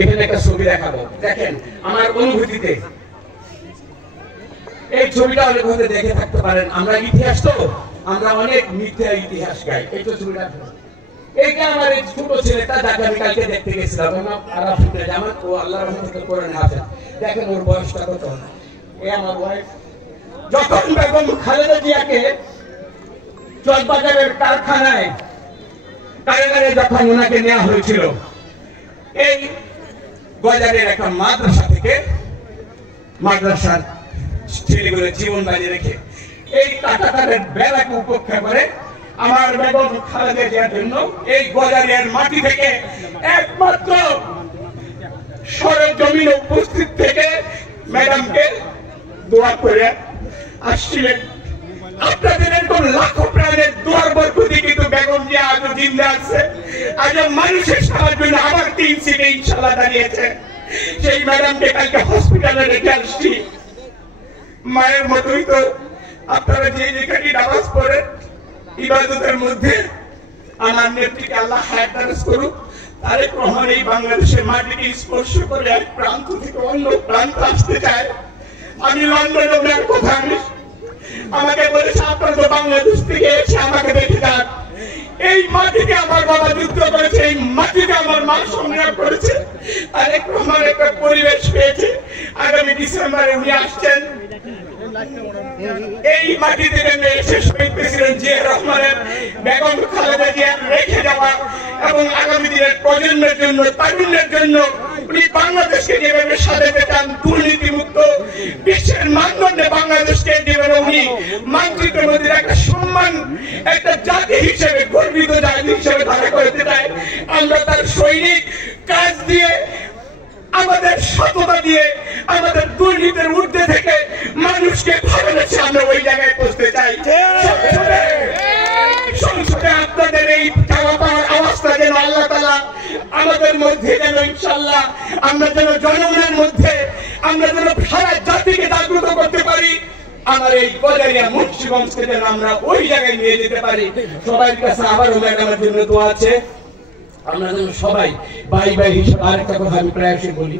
এখানে একটা ছবি দেখাবো। দেখেন আমার অনুভূতিতে এই ছবিটা অনেক হতে দেখে থাকতে পারেন। আমরা ইতিহাস তো আমরা অনেক মিথ্যা ইতিহাস গাই। এই তো ছবিটা এইটা আমার এই ছোট ছেলেটা যাকে আমি কালকে দেখতে গেছিলাম আরাফাতে জামাত ও আল্লাহর রহমতে কোরআন হাফেজ। দেখেন ওর বয়সটা কত। এই আমার ওয়াইফ যখন বেগম খালেদা জিয়াকে চকবাজারের কারখানায় কারাগারে যখন ওনাকে নেওয়া হয়েছিল, এই গজারের একটা মাদ্রাসা থেকে মাদ্রাসার ছেলেগুলো জীবন বাজি রেখে এই কাটাতারের বেলাকে উপেক্ষা করে আমার বেগম খালেদা জিয়ার জন্য এই গজারিয়ার মাটি থেকে একমাত্র সরেজমিনে উপস্থিত থেকে ম্যাডামকে দোয়া করে আসছিলেন। আপনাদের এরকম লাখো প্রাণের দোয়ার বরকতে কিন্তু বেগম জিয়া আজও জিন্দা আছে, আজও মানুষের সেবার জন্য আবার 3 সিটে ইনশাআল্লাহ দাঁড়িয়েছে। সেই ম্যাডামকে কালকে হসপিটালে রেখে আসছি। মায়ের মতোই তো আপনারা যে যেখানে নামাজ পড়েন ইবাদতের মধ্যে আমার নেত্রীকে আল্লাহ হায়াত দারাজ করুক। তারেক রহমান এই বাংলাদেশের মাটিকে স্পর্শ করে এক প্রান্ত থেকে অন্য প্রান্ত আসতে চায়। আমি লন্ডনে ওনার কথা আমাকে বলেছে আপনার তো বাংলাদেশ থেকে এসে আমাকে দেখে যান। এই মাটিকে আমার বাবা যুদ্ধ করেছে, এই মাটিকে আমার মা সংগ্রাম করেছে। তারেক রহমান একটা পরিবেশ পেয়েছে। আগামী ডিসেম্বরে উনি আসছেন। এই মাটি থেকে এসে শহীদ প্রেসিডেন্ট জিয়া রহমানের বেগম খালেদা জিয়ার রেখে যাওয়া এবং আগামী দিনের প্রজন্মের জন্য তারুণ্যের জন্য উনি বাংলাদেশকে যেভাবে সাজাতে চান দুর্নীতিমুক্ত বিশ্বের মানদণ্ডে বাংলাদেশকে যেভাবে উনি মানচিত্রের মধ্যে একটা সম্মান একটা জাতি হিসেবে গর্বিত জাতি হিসেবে ধারা করতে চায়। আমরা তার সৈনিক কাজ দিয়ে আমাদের সততা দিয়ে আমাদের দুর্নীতির ঊর্ধ্বে থেকে মানুষকে ভালোবেসে আমরা ওই জায়গায় পৌঁছতে চাই। সংসদে আপনাদের এই চাওয়া পাওয়ার আওয়াজটা যেন আল্লাহ তাআলা আমাদের মধ্যে যেন ইনশাআল্লাহ আমরা যেন জনগণের মধ্যে আমরা যেন সারা জাতিকে জাগ্রত করতে পারি। আমার এই গজারিয়া মুন্সিগঞ্জকে যেন আমরা ওই জায়গায় নিয়ে যেতে পারি। সবার কাছে আবারও ম্যাডামের জন্য দোয়া আছে। আমরা যেন সবাই ভাই ভাই হিসেবে আরেকটা কথা আমি প্রায়শই বলি,